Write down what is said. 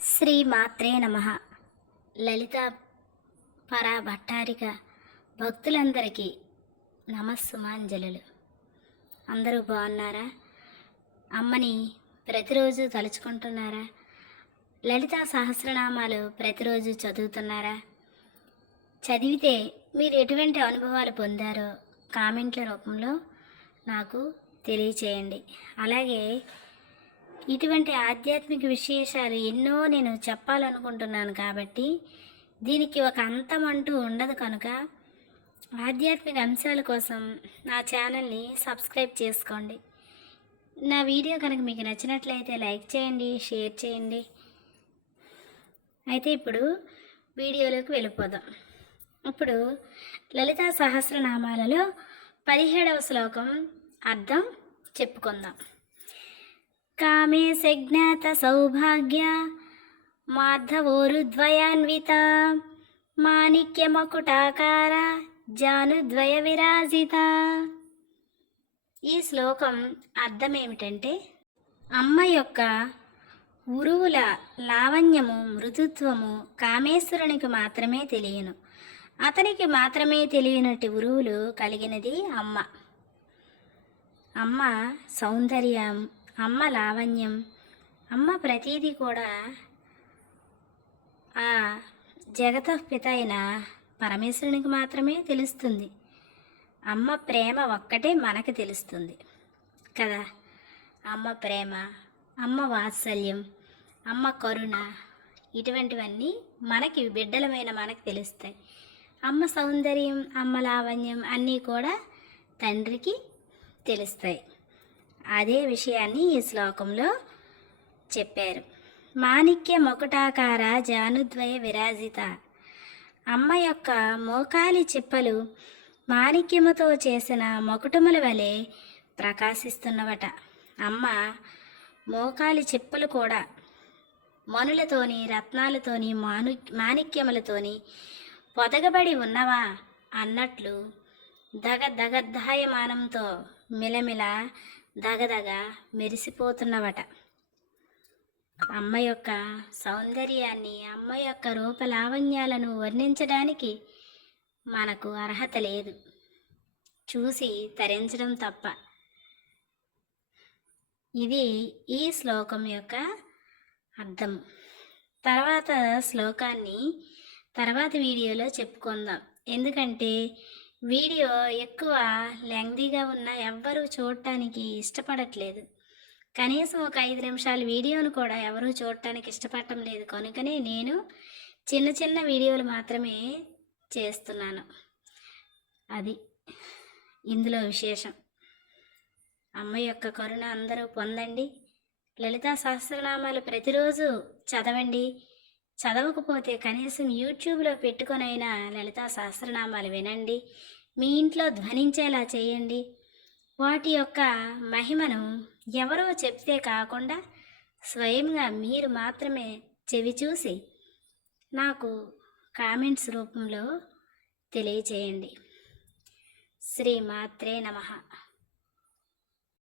శ్రీ మాత్రే నమ. లలిత పరా భట్టారిక భక్తులందరికీ నమస్సుమాంజలులు. అందరూ బాగున్నారా? అమ్మని ప్రతిరోజు తలుచుకుంటున్నారా? లలితా సహస్రనామాలు ప్రతిరోజు చదువుతున్నారా? చదివితే మీరు ఎటువంటి అనుభవాలు పొందారో కామెంట్ల రూపంలో నాకు తెలియచేయండి. అలాగే ఇటువంటి ఆధ్యాత్మిక విశేషాలు ఎన్నో నేను చెప్పాలనుకుంటున్నాను కాబట్టి దీనికి ఒక అంతం అంటూ ఉండదు కనుక ఆధ్యాత్మిక అంశాల కోసం నా ఛానల్ని సబ్స్క్రైబ్ చేసుకోండి. నా వీడియో కనుక మీకు నచ్చినట్లయితే లైక్ చేయండి షేర్ చేయండి. అయితే ఇప్పుడు వీడియోలోకి వెళ్ళిపోదాం. ఇప్పుడు లలితా సహస్రనామాలలో పదిహేడవ శ్లోకం అర్థం చెప్పుకుందాం. కామే సజ్ఞాత సౌభాగ్య మాధవోరుద్వయాన్విత మాణిక్యమకుటాకార జానుద్వయ విరాజిత ఈ శ్లోకం అర్థం ఏమిటంటే అమ్మ యొక్క ఉరువుల లావణ్యము మృదుత్వము కామేశ్వరునికి మాత్రమే తెలియను. అతనికి మాత్రమే తెలియనటి ఉరువులు కలిగినది అమ్మ. అమ్మ సౌందర్యం అమ్మ లావణ్యం. అమ్మ ప్రతీది కూడా ఆ జగతపిత అయిన పరమేశ్వరునికి మాత్రమే తెలుస్తుంది. అమ్మ ప్రేమ ఒక్కటే మనకు తెలుస్తుంది. కదా? అమ్మ ప్రేమ అమ్మ వాత్సల్యం అమ్మ కరుణ ఇటువంటివన్నీ మనకి బిడ్డలమైన మనకు తెలుస్తాయి. అమ్మ సౌందర్యం అమ్మ లావణ్యం అన్నీ కూడా తండ్రికి తెలుస్తాయి. అదే విషయాన్ని ఈ శ్లోకంలో చెప్పారు. మాణిక్య మొకటాకార జానుద్వయ విరాజిత. అమ్మ యొక్క మోకాలి చిప్పలు మాణిక్యముతో చేసిన మొకుటముల వలె ప్రకాశిస్తున్నవట. అమ్మ మోకాలి చిప్పలు కూడా మనులతోని రత్నాలతోని మాను మాణిక్యములతోని పొదగబడి ఉన్నవా అన్నట్లు దగ దగద్ధాయమానంతో మిలమిల దగదగ మెరిసిపోతున్నవట. అమ్మ యొక్క సౌందర్యాన్ని అమ్మ యొక్క రూపలావణ్యాలను వర్ణించడానికి మనకు అర్హత లేదు. చూసి తరించడం తప్ప. ఇది ఈ శ్లోకం యొక్క అర్థం. తర్వాత శ్లోకాన్ని తర్వాత వీడియోలో చెప్పుకుందాం. ఎందుకంటే వీడియో ఎక్కువ లెంగ్దీగా ఉన్న ఎవ్వరూ చూడటానికి ఇష్టపడట్లేదు. కనీసం ఒక ఐదు నిమిషాల వీడియోను కూడా ఎవరూ చూడటానికి ఇష్టపడటం లేదు. కనుకనే నేను చిన్న చిన్న వీడియోలు మాత్రమే చేస్తున్నాను. అది ఇందులో విశేషం. అమ్మ యొక్క కరుణ అందరూ పొందండి. లలితా సహస్రనామాలు ప్రతిరోజు చదవండి. చదవకపోతే కనీసం యూట్యూబ్లో పెట్టుకొనైనా లలితా సహస్రనామాలు వినండి. మీ ఇంట్లో ధ్వనించేలా చేయండి. వాటి యొక్క మహిమను ఎవరో చెప్తే కాకుండా స్వయంగా మీరు మాత్రమే చెవి చూసి నాకు కామెంట్స్ రూపంలో తెలియచేయండి. శ్రీ మాత్రే నమః.